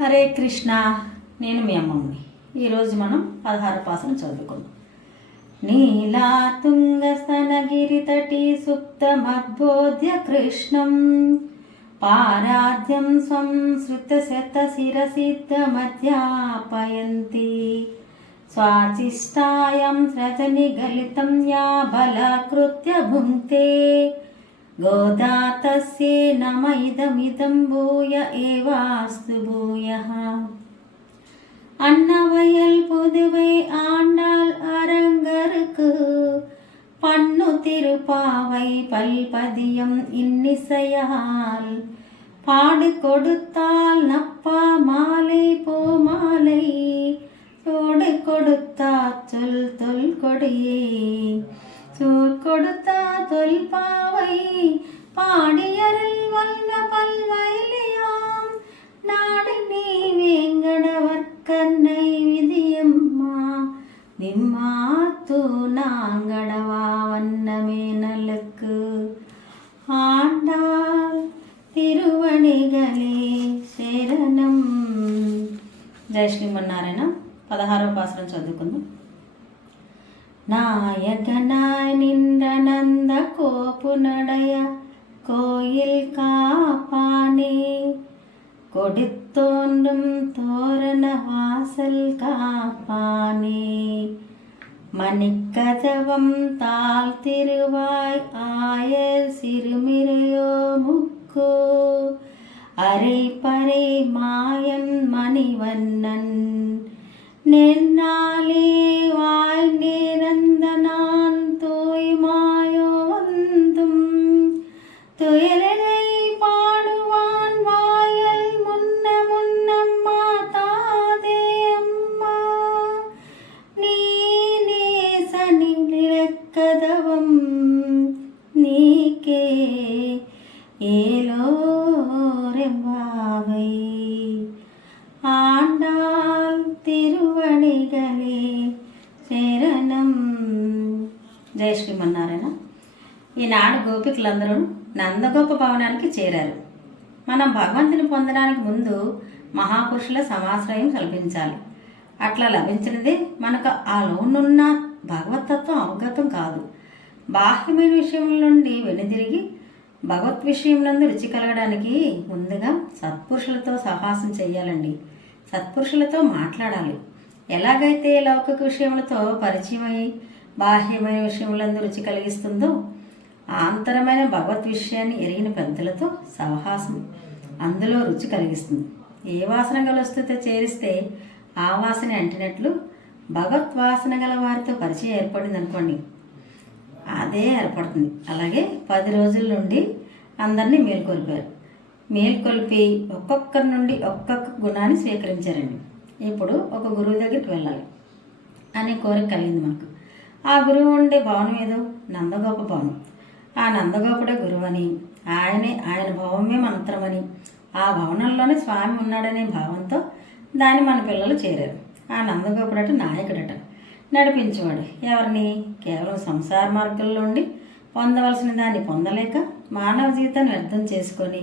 హరే కృష్ణ నేను మీ అమ్మమ్మని ఈరోజు మనం పదహార పాసన చదువుకుందాం. సుప్త మద్భోధ్య కృష్ణం పారాధ్యం స్వం శృతశతశిరసిద్ధమధ్యాపయంతి స్వాచిష్టాయం సృజనిగలితం యా బలకృత్య భుంక్తే गोदा तस्यै नम इदमिदं भूय एवास्तु भूयः அன்னவயல் புதுவை ஆண்டாள் அரங்கருக்கு பண்ணு திருப்பாவை பல்பதியம் இன்னிசையால் பாடு கொடுத்தால் நப்பா மாலை பூ மாலை சூடு கொடுத்தா சொல் தொல் கொடியே சூர் கொடுத்தா தொல் பாவை பாடியருள் வல்ல பல்வயலியாம் நாடு நீ வேங்கடவர்க்கன்னை விதியம்மா நிம்மாத்து நாங்கடவா வண்ணமேனலுக்கு ஆண்டாள் తిరువణిగలే శరణం జయ శ్రీమన్నారాయణ పదహారవ పాసరం చదువుకుందాం நாயகனாய் நின்ற நந்த கோப்புநடைய കോയിൽ കാപ്പാനേ. കൊടുത്തോണ്ടും തോരണ വാസൽ കാപ്പാനേ മണിക്കതവം താഴ്ത്തിരുവായ് ആയർ സിരുമിരയോ മുക്കോ. അരൈ പരൈ மாயன் மணிவண்ணன் നിന്നാലേ శ్రీమన్నారాయణ. ఈనాడు గోపికలందరూ నందగోప భవనానికి చేరారు. మనం భగవంతుని పొందడానికి ముందు మహాపురుషుల సమాశ్రయం కల్పించాలి. అట్లా లభించినదే మనకు ఆ లోనున్న భగవతత్వం అవగతం కాదు. బాహ్యమైన విషయం నుండి వెనుదిరిగి భగవత్ నందు రుచి కలగడానికి ముందుగా సత్పురుషులతో సహాసం చేయాలండి సత్పురుషులతో మాట్లాడాలి. ఎలాగైతే లౌకిక విషయములతో పరిచయం అయి బాహ్యమైన విషయములందు రుచి కలిగిస్తుందో ఆంతరమైన భగవత్ విషయాన్ని ఎరిగిన పెద్దలతో సహవాసం అందులో రుచి కలిగిస్తుంది. ఏ వాసన గల వస్తుతో చేరిస్తే ఆ వాసన అంటినట్లు భగవత్ వాసన గల వారితో పరిచయం ఏర్పడింది అనుకోండి. అదే ఏర్పడుతుంది. అలాగే పది రోజుల నుండి అందరినీ మేల్కొల్పారు. మేల్కొల్పి ఒక్కొక్కరి నుండి ఒక్కొక్క గుణాన్ని స్వీకరించారండి. ఇప్పుడు ఒక గురువు దగ్గరికి వెళ్ళాలి. అనే కోరిక కలిగింది మాకు ఆ గురువు ఉండే భవనం ఏదో? నందగోప భవనం ఆ నందగోపుడే గురువు అని ఆయనే ఆయన భవమే మంత్రమని. ఆ భవనంలోనే స్వామి ఉన్నాడనే భావంతో దాన్ని మన పిల్లలు చేరారు. ఆ నందగోపుడట నాయకుడట. నడిపించేవాడు ఎవరిని? కేవలం సంసార మార్గంలో ఉండి పొందవలసిన దాన్ని పొందలేక మానవ జీవితాన్ని వ్యర్థం చేసుకొని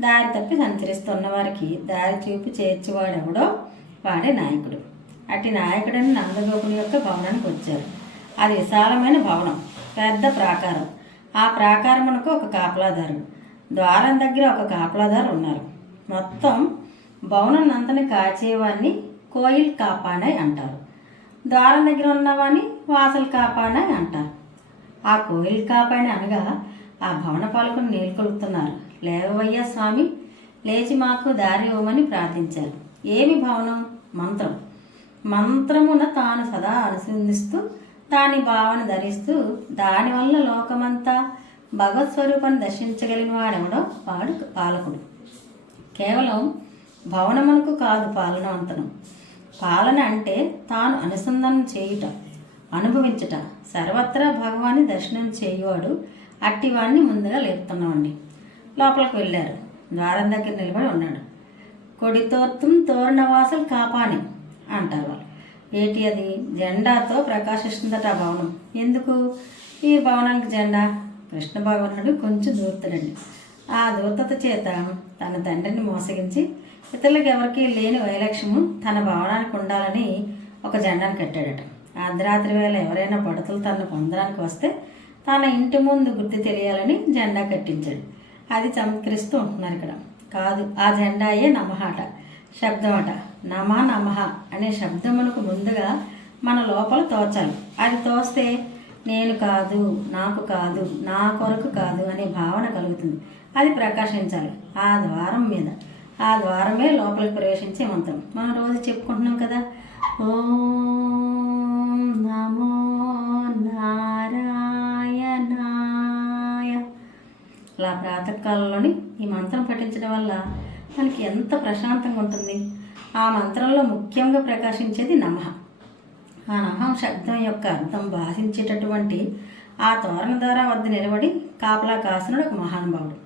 దారి తప్పి సంచరిస్తున్న వారికి దారి చూపి చేర్చేవాడెవడో వాడే నాయకుడు. అట్టి నాయకుడని నందగోపుని యొక్క భవనానికి వచ్చారు. అది విశాలమైన భవనం పెద్ద ప్రాకారం. ఆ ప్రాకారమునకు ఒక కాపలాదారు ద్వారం దగ్గర ఒక కాపలాదారు ఉన్నారు. మొత్తం భవనం నంతని కాచేవాడిని కోయిల్ కాపానై అంటారు. ద్వారం దగ్గర ఉన్నవాడిని వాసల కాపానై అంటారు. ఆ కోయిల్ కాపాని అనగా ఆ భవన పాలకుని నేల్కొలుపుతున్నారు లేవయ్యా స్వామి లేచి మాకు దారి ఇవ్వమని ప్రార్థించారు. ఏమి భవనం? మంత్రం. మంత్రమున తాను సదా అనుసంధిస్తూ దాని భావన ధరిస్తూ దానివల్ల లోకమంతా భగవత్ స్వరూపాన్ని దర్శించగలిగిన వాడెవడో వాడు పాలకుడు. కేవలం భవనమునకు కాదు పాలనవంతనం పాలన అంటే తాను అనుసంధానం చేయుట అనుభవించుట సర్వత్రా భగవాన్ని దర్శనం చేయువాడు అట్టివాడిని ముందుగా లేపుతున్నామండి లోపలికి వెళ్ళారు. ద్వారం దగ్గర నిలబడి ఉన్నాడు. కొడితోర్తం తోరణవాసులు కాపాని అంటారు వాళ్ళు. ఏటి అది? జెండాతో ప్రకాశిస్తుందట ఆ భవనం. ఎందుకు? ఈ భవనానికి జెండా? కృష్ణ భగవానుడు కొంచెం దూరతుడండి. ఆ దూరత చేత తన తండ్రిని మోసగించి ఇతరులకు ఎవరికీ లేని వైలక్ష్యము తన భవనానికి ఉండాలని ఒక జెండాను కట్టాడట. అర్ధరాత్రి వేళ ఎవరైనా పడతలు తనను పొందడానికి వస్తే తన ఇంటి ముందు గుర్తు తెలియాలని జెండా కట్టించాడు. అది చమత్కరిస్తూ ఉంటున్నారు ఇక్కడ. కాదు ఆ జెండాయే నమహాట శబ్దం అట. నమ నమః అనే శబ్దమునకు ముందుగా మన లోపల తోచాలి. అది తోస్తే నేను కాదు నాకు కాదు నా కొరకు కాదు అనే భావన కలుగుతుంది. అది ప్రకాశించాలి ఆ ద్వారం మీద. ఆ ద్వారమే లోపలికి ప్రవేశించే మంత్రం. మనం రోజు చెప్పుకుంటున్నాం కదా ఓం నమో నారాయణాయ. ఇలా ప్రాతకాలంలోని ఈ మంత్రం పఠించడం వల్ల మనకి ఎంత ప్రశాంతంగా ఉంటుంది. ఆ మంత్రంలో ముఖ్యంగా ప్రకాశించేది నమ. ఆ నమః శబ్దం యొక్క అర్థం భాషించేటటువంటి ఆ తోరణ ద్వారా వద్ద నిలబడి కాపలా కాసునుడు ఒక మహానుభావుడు.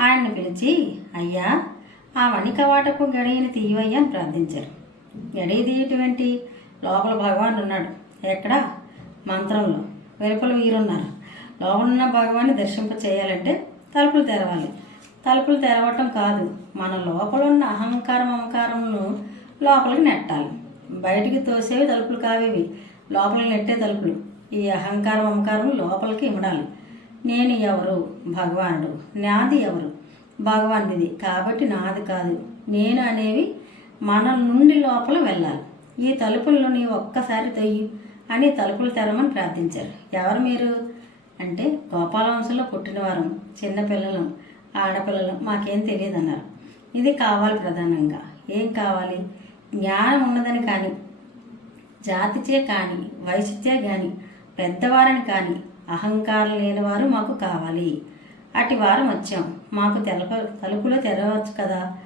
ఆయన్ని పిలిచి అయ్యా ఆ మణికవాటపు గడియని తీయవయ్యా అని ప్రార్థించారు. గడియ తీయటువంటి లోపల భగవాన్ ఉన్నాడు. ఎక్కడ? మంత్రంలో. వెలుపల వీరున్నారు. లోపలున్న భగవాన్ని దర్శింప చేయాలంటే తలుపులు తెరవాలి. తలుపులు తెరవటం కాదు. మన లోపల ఉన్న అహంకారం మమకారంను లోపలికి నెట్టాలి. బయటికి తోసేవి తలుపులు కావేవి. లోపలికి నెట్టే తలుపులు. ఈ అహంకారం అహంకారం లోపలికి ఇమడాలి. నేను ఎవరు? భగవానుడు. నాది ఎవరు? భగవానుడిది. కాబట్టి నాది కాదు. నేను అనేవి మన నుండి లోపల వెళ్ళాలి. ఈ తలుపులను నీ ఒక్కసారి తొయ్యి అని తలుపులు తెరమని ప్రార్థించారు. ఎవరు మీరు? అంటే గోపాలవంశంలో పుట్టినవారం చిన్నపిల్లలు ఆడపిల్లలు మాకేం తెలియదు అన్నారు ఇది కావాలి ప్రధానంగా. ఏం కావాలి? జ్ఞానం ఉన్నదని కానీ జాతిచే కానీ వయసుచే కానీ పెద్దవారని కానీ అహంకారం లేనివారు మాకు కావాలి. అటు వారం వచ్చాం. మాకు తెలప తలుపులో తెరవచ్చు కదా?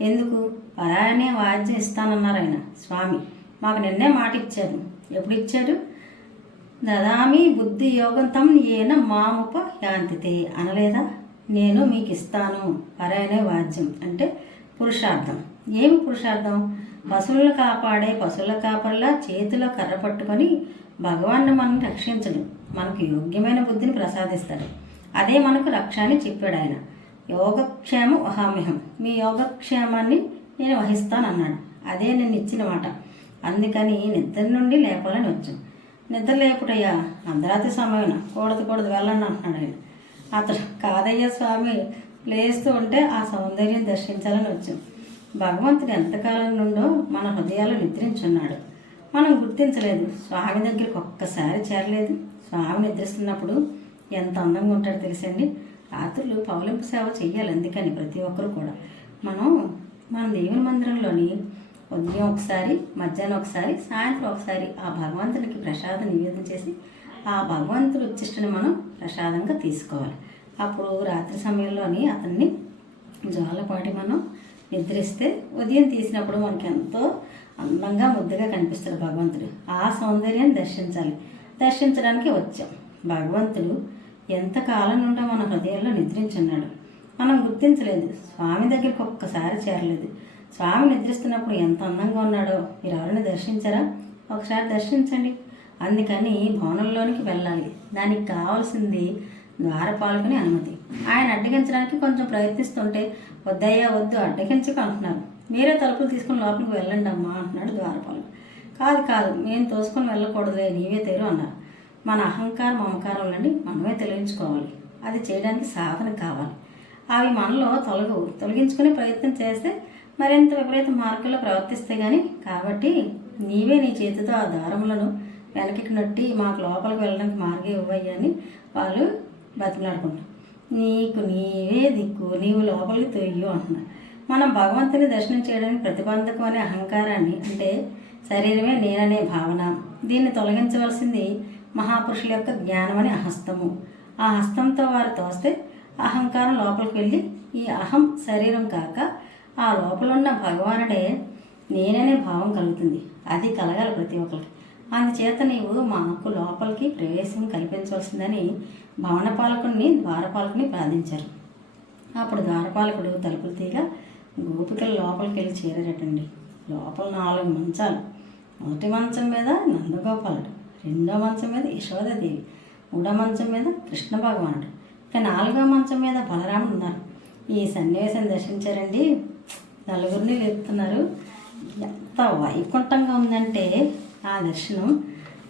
ఎందుకు? పరాయనే వాద్యం ఇస్తానన్నారు ఆయన. స్వామి మాకు నిన్నే మాట ఇచ్చారు ఎప్పుడు ఇచ్చాడు దదామి బుద్ధి యోగం తమ్ ఏన మాముప యాంతితే. అనలేదా? నేను మీకు ఇస్తాను పరాయనే వాద్యం అంటే పురుషార్థం. ఏమి పురుషార్థం? పశువులను కాపాడే పశువుల కాపర్లా చేతిలో కర్ర పట్టుకొని భగవాన్ని మనం రక్షించడు. మనకు యోగ్యమైన బుద్ధిని ప్రసాదిస్తాడు. అదే మనకు రక్ష అని చెప్పాడు ఆయన. యోగక్షేమం వహామ్యహం మీ యోగక్షేమాన్ని నేను వహిస్తాను అన్నాడు అదే నేను ఇచ్చిన మాట. అందుకని నిద్ర నుండి లేపాలని వచ్చాను నిద్ర లేపుటయ్యా అర్ధరాత్రి సమయం కూడదు కూడదు వెళ్ళండి అంటున్నాడు ఆయన. అతడు కాదయ్య స్వామి లేస్తూ ఉంటే ఆ సౌందర్యం దర్శించాలని వచ్చాం. భగవంతుడు ఎంతకాలం నుండో మన హృదయాలు నిద్రించున్నాడు. మనం గుర్తించలేదు. స్వామి దగ్గరికి ఒక్కసారి చేరలేదు. స్వామి నిద్రిస్తున్నప్పుడు ఎంత అందంగా ఉంటాడో తెలుసండి. రాత్రులు పౌలింపు సేవ చేయాలి అందుకని ప్రతి ఒక్కరు కూడా. మనం మన దేవుని మందిరంలోని ఉదయం ఒకసారి మధ్యాహ్నం ఒకసారి సాయంత్రం ఒకసారి ఆ భగవంతునికి ప్రసాదం నివేదన చేసి ఆ భగవంతుడు ఉచ్చిష్టని మనం ప్రసాదంగా తీసుకోవాలి. అప్పుడు రాత్రి సమయంలోని అతన్ని జోలపాటి మనం నిద్రిస్తే ఉదయం తీసినప్పుడు మనకి ఎంతో అందంగా ముద్దుగా కనిపిస్తాడు భగవంతుడు. ఆ సౌందర్యాన్ని దర్శించాలి. దర్శించడానికి వచ్చాం. భగవంతుడు ఎంతకాలం నుండో మన హృదయంలో నిద్రించున్నాడు. మనం గుర్తించలేదు. స్వామి దగ్గరికి ఒక్కసారి చేరలేదు. స్వామి నిద్రిస్తున్నప్పుడు ఎంత అందంగా ఉన్నాడో మీరు ఎవరైనా దర్శించారా? ఒకసారి దర్శించండి. అందుకని భవనంలోనికి వెళ్ళాలి. దానికి కావాల్సింది ద్వారపాలకుని అనుమతి. ఆయన అడ్డగించడానికి కొంచెం ప్రయత్నిస్తుంటే వద్దయ్యా వద్దు అడ్డగించక అంటున్నారు మీరే తలుపులు తీసుకుని లోపలికి వెళ్ళండి అమ్మా అంటున్నాడు ద్వారపాలకుడు. కాదు కాదు మేము తోసుకొని వెళ్ళకూడదులే నీవే తెరు అన్నారు. మన అహంకారం మమకారం నుండి మనమే తొలగించుకోవాలి అది చేయడానికి సాధన కావాలి. అవి మనలో తొలగవు తొలగించుకునే ప్రయత్నం చేస్తే మరింత విపరీత మార్గంలో ప్రవర్తిస్తే కానీ కాబట్టి నీవే నీ చేతితో ఆ దారములను వెనకకి నట్టి మాకు లోపలికి వెళ్ళడానికి మార్గం ఇవ్వయ్యని వాళ్ళు బతిమలాడుకుంటాం నీకు నీవే దిక్కు నీవు లోపలికి తొయ్యు అంటున్నాడు మనం భగవంతుని దర్శనం చేయడానికి ప్రతిబంధకం అనే అహంకారాన్ని అంటే శరీరమే నేననే భావన దీన్ని తొలగించవలసింది మహాపురుషుల యొక్క జ్ఞానం అనే హస్తము. ఆ హస్తంతో వారు తోస్తే అహంకారం లోపలికి వెళ్ళి ఈ అహం శరీరం కాక ఆ లోపల ఉన్న భగవానుడే నేననే భావం కలుగుతుంది. అది కలగాలి ప్రతి ఒక్కరికి. అందుచేత నీవు మాకు లోపలికి ప్రవేశం కల్పించవలసిందని భవన ద్వారపాలకుని ప్రార్థించారు. అప్పుడు ద్వారపాలకుడు తలుపులు తీగ గోపికలు లోపలికి వెళ్ళి చేరారటండి లోపల నాలుగు మంచాలు. మొదటి మంచం మీద నందగోపాలుడు రెండో మంచం మీద యశోదాదేవి మూడో మంచం మీద కృష్ణ భగవానుడు ఇక నాలుగో మంచం మీద బలరాముడు ఉన్నారు. ఈ సన్నివేశం దర్శించారండి. నలుగురిని లేపుతున్నారు. ఎంత వైకుంఠంగా ఉందంటే ఆ దర్శనం.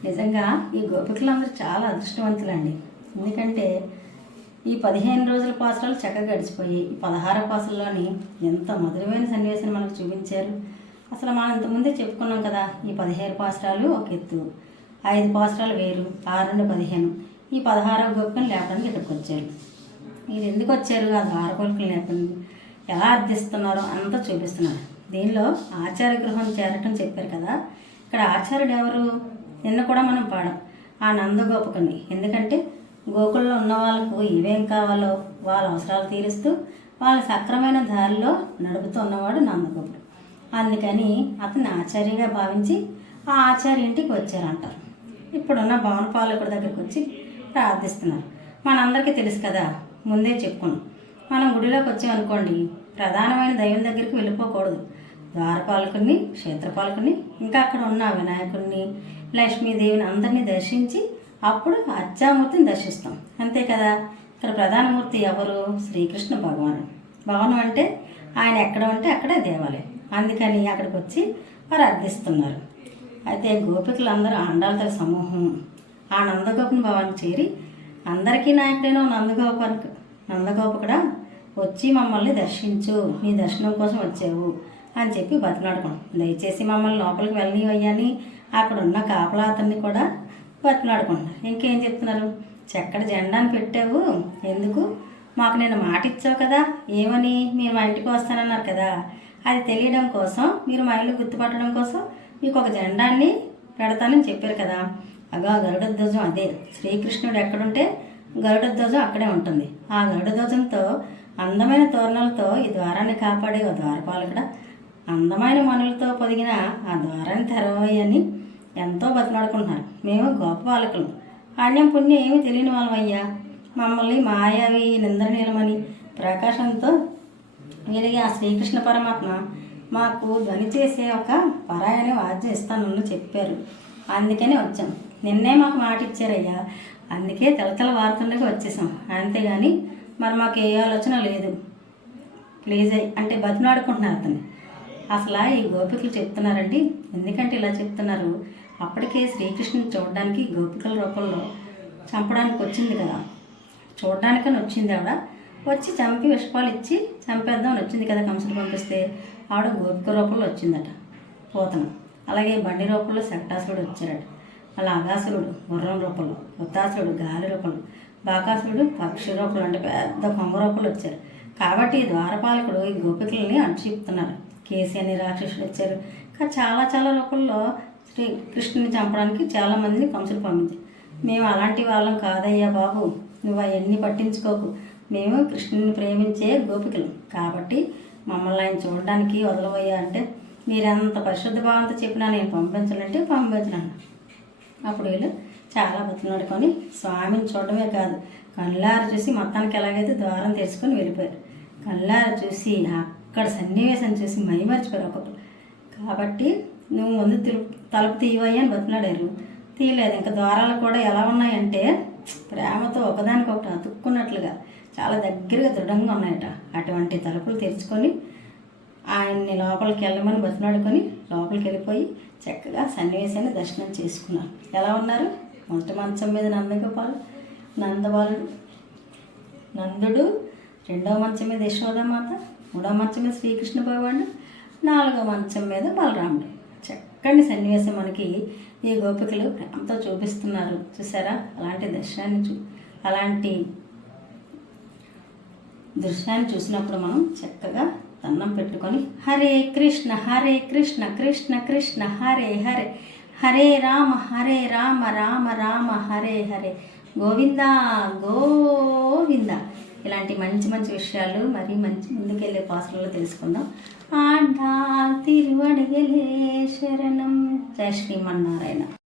నిజంగా ఈ గోపికలందరూ చాలా అదృష్టవంతులండి. ఎందుకంటే ఈ పదిహేను రోజుల పాసరాలు చక్కగా గడిచిపోయి ఈ పదహార పాసల్లోని ఎంత మధురమైన సన్నివేశం మనకు చూపించారు. అసలు మనం ఇంతకుముందే చెప్పుకున్నాం కదా ఈ పదిహేను పాసరాలు ఒక ఎత్తు ఐదు పాసరాలు వేరు ఆరు రెండు పదిహేను. ఈ పదహారవ గోపికను లేపడానికి ఇక్కడికి వచ్చారు. మీరు ఎందుకు వచ్చారు? ఆ ద్వారపాలకులు లేపండి ఎలా అర్థిస్తున్నారో అంతా చూపిస్తున్నారు. దీనిలో ఆచార్య గృహం చేరటం చెప్పారు కదా ఇక్కడ ఆచార్యుడు ఎవరు? నిన్న కూడా మనం పాడాం. ఆ నందగోపకుని ఎందుకంటే గోకుల్లో ఉన్న వాళ్ళకు ఏమేం కావాలో వాళ్ళ అవసరాలు తీరుస్తూ వాళ్ళ సక్రమైన దారిలో నడుపుతూ ఉన్నవాడు నందగోపుడు అందుకని అతన్ని ఆచార్యగా భావించి ఆ ఆచార్య ఇంటికి వచ్చారంటారు. ఇప్పుడున్న భవన పాలకుడి దగ్గరికి వచ్చి ప్రార్థిస్తున్నారు. మనందరికీ తెలుసు కదా ముందే చెప్పుకున్నాం. మనం గుడిలోకి వచ్చామనుకోండి ప్రధానమైన దైవం దగ్గరికి వెళ్ళిపోకూడదు. ద్వారపాలకుని క్షేత్రపాలకుని ఇంకా అక్కడ ఉన్న వినాయకుడిని లక్ష్మీదేవిని అందరినీ దర్శించి అప్పుడు అచ్చామూర్తిని దర్శిస్తాం. అంతే కదా? ఇక్కడ ప్రధానమూర్తి ఎవరు? శ్రీకృష్ణ భగవానుడు. భవనం అంటే ఆయన ఎక్కడ ఉంటే అక్కడే దేవాలయం. అందుకని అక్కడికి వచ్చి వారు అర్థిస్తున్నారు అయితే గోపికలందరూ అండాలతో సమూహం. ఆ నందగోపుని భవానికి చేరి అందరికీ నాయకుడైన నందగోపానికి నందగోపకుడా వచ్చి మమ్మల్ని దర్శించు. నీ దర్శనం కోసం వచ్చావు. అని చెప్పి బతిలాడుకున్నాం దయచేసి మమ్మల్ని లోపలికి వెళ్ళనివయ్యని అక్కడ ఉన్న కాపలా అతన్ని కూడా బతిలాడుకుంటున్నారు ఇంకేం చెప్తున్నారు? చెక్కడ జెండాని పెట్టావు. ఎందుకు? మాకు నేను మాట ఇచ్చావు కదా. ఏమని? మీరు మా ఇంటికి వస్తానన్నారు కదా. అది తెలియడం కోసం మీరు మా ఇల్లు గుర్తుపట్టడం కోసం మీకు ఒక జెండాన్ని పెడతానని చెప్పారు కదా. అగా గరుడ ధ్వజం అదే. శ్రీకృష్ణుడు ఎక్కడుంటే గరుడ ధ్వజం అక్కడే ఉంటుంది. ఆ గరుడ ధ్వజంతో అందమైన తోరణాలతో ఈ ద్వారాన్ని కాపాడే ఓ ద్వారపాలకుడ. అందమైన మనులతో పొదిగిన ఆ ద్వారాన్ని తెరవయ్యని ఎంతో బతిలాడుకుంటున్నారు మేము గొప్ప పాలకులు. అన్యం పుణ్యం ఏమీ తెలియని వాళ్ళమయ్యా. మమ్మల్ని మాయావి నిందనీలమని ప్రకాశంతో వెలిగి ఆ శ్రీకృష్ణ పరమాత్మ మాకు ధ్వని చేసే ఒక పరాయని వాద్యం ఇస్తానని చెప్పారు. అందుకని వచ్చాం. నిన్నే మాకు మాట ఇచ్చారయ్యా అందుకే తెలతల వార్తలకి వచ్చేసాం. అంతేగాని మరి మాకు ఏ ఆలోచన లేదు. ప్లీజ్ అయ్యి అంటే బతినాడుకుంటున్నారు అతన్ని. అసలు ఈ గోపికలు చెప్తున్నారండి. ఎందుకంటే ఇలా చెప్తున్నారు. అప్పటికే శ్రీకృష్ణుని చూడడానికి గోపికల రూపంలో చంపడానికి వచ్చింది కదా. చూడడానికని వచ్చింది ఆవిడ. వచ్చి చంపి విషపాలు ఇచ్చి చంపేద్దామని వచ్చింది కదా కంసుడు పంపిస్తే ఆవిడ గోపిక రూపంలో వచ్చిందట పోతన. అలాగే బండి రూపంలో శక్టాసురుడు వచ్చాడట అలా అగాసురుడు గుర్రం రూపంలో ఉత్తాసురుడు గాలి రూపంలో బాకాసురుడు పక్షి రూపంలో అంటే పెద్ద కొంగ రూపంలో వచ్చారు. కాబట్టి ద్వారపాలకుడు ఈ గోపికలని అడ్డు కేసీ అని రాక్షసుడు వచ్చారు. ఇంకా చాలా చాలా రూపంలో శ్రీ కృష్ణుని చంపడానికి చాలామందిని కంసులు పంపించారు. మేము అలాంటి వాళ్ళం కాదయ్యా బాబు. నువ్వు అవన్నీ పట్టించుకోకు. మేము కృష్ణుని ప్రేమించే గోపికలు. కాబట్టి మమ్మల్ని ఆయన చూడడానికి వదలవయ్యా అంటే మీరెంత పరిశుద్ధ భావంతో చెప్పినా నేను పంపించాలంటే పంపించను అప్పుడు వీళ్ళు చాలా బతులాడుకొని స్వామిని చూడడమే కాదు కళ్ళారు చూసి మొత్తానికి ఎలాగైతే ద్వారం తెరుచుకొని వెళ్ళిపోయారు. కళ్ళారు చూసి అక్కడ సన్నివేశం చూసి మైమర్చిపోయారు ఒకరు కాబట్టి నువ్వు ముందు తలుపు తీయవయ్యా అని బతినాడారు తీయలేదు. ఇంకా ద్వారాలు కూడా ఎలా ఉన్నాయంటే ప్రేమతో ఒకదానికొకటి అతుక్కున్నట్లుగా చాలా దగ్గరగా దృఢంగా ఉన్నాయట. అటువంటి తలుపులు తెరుచుకొని ఆయన్ని లోపలికి వెళ్ళమని బతినాడుకొని లోపలికి వెళ్ళిపోయి చక్కగా సన్నివేశాన్ని దర్శనం చేసుకున్నారు. ఎలా ఉన్నారు? మొదటి మంచం మీద నందగోపాలు నందబాలుడు నందుడు రెండవ మంచం మీద యశోదమాత మూడో మంచం మీద శ్రీకృష్ణ భగవానుడు నాలుగో మంచం మీద బలరాముడు. చక్కని సన్నివేశం మనకి ఈ గోపికలు ప్రేమతో చూపిస్తున్నారు. చూసారా? అలాంటి దర్శనాన్ని చూ అలాంటి దృశ్యాన్ని చూసినప్పుడు మనం చక్కగా దండం పెట్టుకొని హరే కృష్ణ హరే కృష్ణ కృష్ణ కృష్ణ హరే హరే హరే రామ హరే రామ రామ రామ హరే హరే. గోవింద గోవింద. ఇలాంటి మంచి మంచి విషయాలు మరి మంచి ముందుకెళ్ళే పాసలలో తెలుసుకుందాం. ఆడా తిరువడిగలే శరణం. జయ శ్రీమన్నారాయణ